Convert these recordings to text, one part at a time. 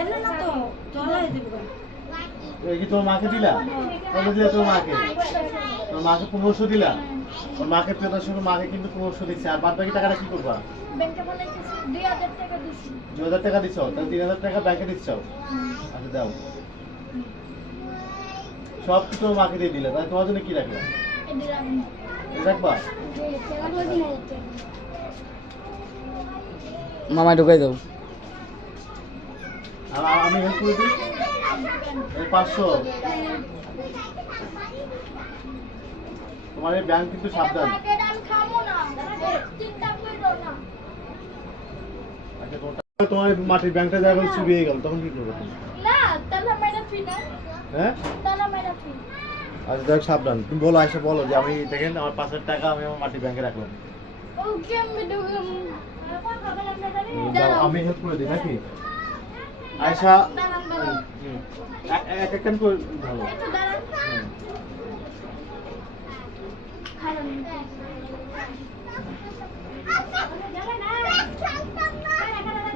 এমন না তো চলাই দিব। এই কি তোমার মাকে দিলা? কত দিলা তোমার মাকে? তোমার মাকে 1500 দিলা? তোমার মাকে পেতার সঙ্গে মাকে কিন্তু 1500 দিচ্ছে। আর বাদ বাকি টাকাটা কি করবা? ব্যাংকে বলাইতেছি 2000 টাকা দিছি। 2000 টাকা দিছো, তাহলে 3000 টাকা ব্যাংকে দিচ্ছো। আচ্ছা দাও। সব তো তোমার মাকে দিয়ে দিলে, তাহলে তোমার জন্য কি রাখলা? রাখবা? মামা ঢুকাই দাও। আমি হেল্প করে দিই। এই 500 তোমার এই ব্যাংক কিন্তু সাবধান। আচ্ছা তোমার মাটির ব্যাংকটা যখন চুরি হয়ে গেল তখন কি করবে তুমি? না তালা মেরা ফি না। হ্যাঁ তালা মেরা ফি। আচ্ছা দেখ সাবধান, তুমি বলো আয়সা বলো যে আমি দেখেন আমার 5000 টাকা আমি আমার মাটির ব্যাংকে রাখলাম। ওকে আমি হেল্প করে দিই নাকি আয়সা? এক এক করে ভালো।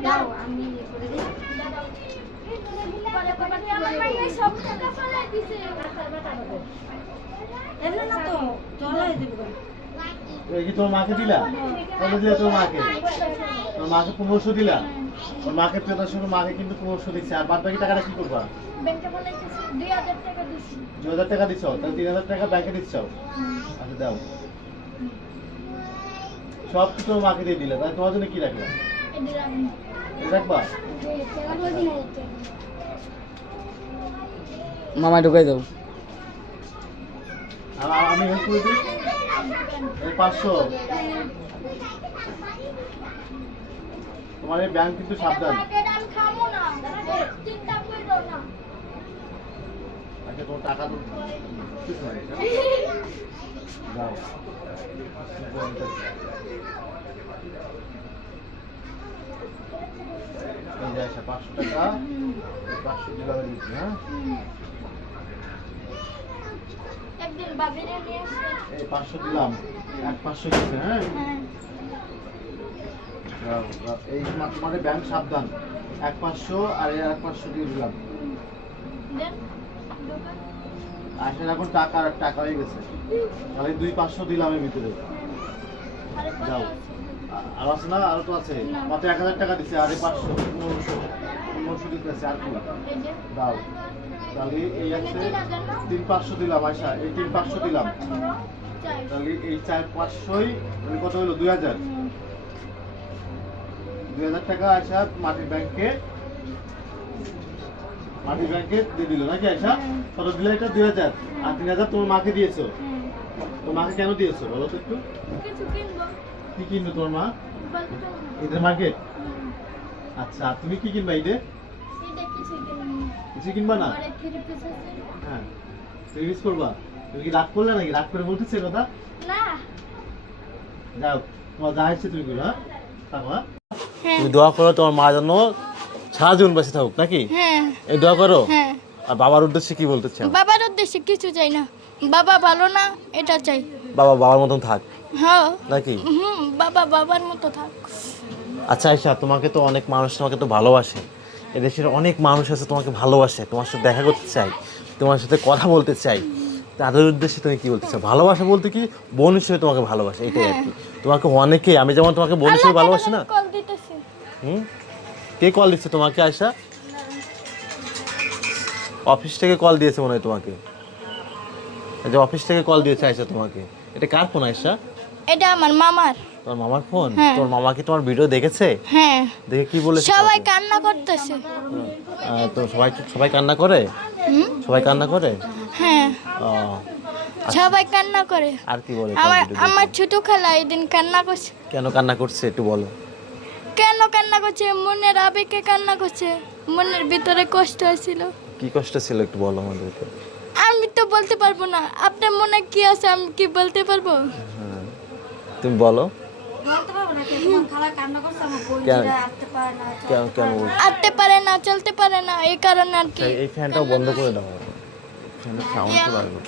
দাও আমি করে দিই। আমার মাইনে সব টাকা ফেলাই দিছে। এমন না তো চলাই দিব। এই কি তোমার মাকে দিলা? কত দিলা তোমার মাকে? তোমার মাকে 1500 দিলা? তোমার মাকে পেতার সঙ্গে মাকে কিন্তু 1500 দিচ্ছে। আর বাদ বাকি টাকাটা কি করবা? ব্যাংকে বলাইতেছি 2000 টাকা দিছি। 2000 টাকা দিছো, তাহলে 3000 টাকা ব্যাংকে দিচ্ছো। আচ্ছা দাও। সব তো তোমার মাকে দিয়ে দিলে, তাহলে তোমার জন্য কি রাখলা? রাখবা? মামা ঢুকাই দাও। আমি হেল্প করে দিই। এই 500 তোমার এই ব্যাংক কিন্তু সাবধান। আচ্ছা তোমার টাকা তো কিছু নাই, দাও। এই যে আচ্ছা 500 টাকা 500 টাকা দিচ্ছি। হ্যাঁ একদিন বাজারে নিয়ে আসে। এই 500 দিলাম, এক 500 দিচ্ছে। হ্যাঁ এই তোমাদের ব্যাংক সাবধান, এক 500 আর এক 500 দিয়ে দিলাম। আসলে এখন টাকা আর টাকা হয়ে গেছে, তাহলে 2 500 দিলাম এর ভিতরে। যাও আর আছে না? আরো তো আছে, মাত্র 1000 টাকা দিচ্ছে। আর 500 1500 দিতেছে। আর কি দাও? তাহলে এই আছে 3 500 দিলাম। আয়সা এই 3 500 দিলাম, তাহলে এই 4 500ই কত হলো? 2000 টাকা আয়সা মাটির ব্যাংকে দিয়ে দিল নাকি? আয়সা কত দিলে? এটা 2000। আর 3000 তোমার মাকে দিয়েছো। তোমার মাকে কেন দিয়েছো বলো তো একটু? কিছু কিনবো। কি কিনবে তোমার মা? ঈদের মার্কেট? আচ্ছা তুমি কি কিনবা ঈদে? এটা কিছু কিনবো। কিছু কিনবা না? পরে থ্রি পিস আছে। হ্যাঁ তুমি মিস করবা? তুমি কি রাগ করলে নাকি? রাগ করে বলতেছে কথা? না যাও তোমার যা ইচ্ছে তুমি করো। হ্যাঁ থাকো। হ্যাঁ তুমি দোয়া করো তোমার মা যেন সারা জীবন বেঁচে থাকুক নাকি? হ্যাঁ এই দোয়া করো। হ্যাঁ আর বাবার উদ্দেশ্যে কি বলতে চাও? বাবার উদ্দেশ্যে কিছু চাই না, বাবা ভালো না এটা চাই। বাবা বাবার মতন থাক হ্যাঁ নাকি? বাবা বাবার মতো থাক। আচ্ছা আয়সা তোমাকে তো অনেক মানুষ তোমাকে তো ভালোবাসে, এদেশের অনেক মানুষ আছে তোমাকে ভালোবাসে, তোমার সাথে দেখা করতে চাই, তোমার সাথে কথা বলতে চাই, তাদের উদ্দেশ্যে তুমি কি বলতে চাও? ভালোবাসা বলতে কি বোন হিসেবে তোমাকে ভালোবাসে, এটাই আর কি। তোমাকে অনেকে, আমি যেমন তোমাকে বোন হিসেবে ভালোবাসি না। কল দিতেছে। কে কল দিচ্ছে তোমাকে আয়সা? অফিস থেকে কল দিয়েছে মনে হয় তোমাকে। এই যে অফিস থেকে কল দিয়েছে আয়সা তোমাকে। এটা কার ফোন আয়সা? এটা আমার মামার। তোমার মামার ফোন? হ্যাঁ। তোমার মামা কি তোমার ভিডিও দেখেছে? হ্যাঁ দেখে কি বলেছে? সবাই কান্না করতেছে। তো সবাই কান্না করে? সবাই কান্না করে? হ্যাঁ ও, সবাই কান্না করে। আর কি বলে? আমার ছোট খালা এদিন কান্না করছে। কেন কান্না করছে একটু বলো। কেন কান্না করছে? মনের আবেগে কান্না করছে, মনের ভিতরে কষ্ট হয়েছিল। কি কষ্ট ছিল একটু বলো আমাদেরকে। আমি তো বলতে পারবো না, আপনার মনে কি আছে আমি কি বলতে পারবো? হ্যাঁ তুমি বলো। বলতে পারবো না, তোমার খালা কান্না করছে, আমার বোন কেন? যেটা আসতে পারে না, কেন বলছো? আসতে পারে না, চলতে পারে না, এই কারণে আর কি। এই ফ্যানটাও বন্ধ করে দাও, ফ্যানের সাউন্ড তো বাড়বে।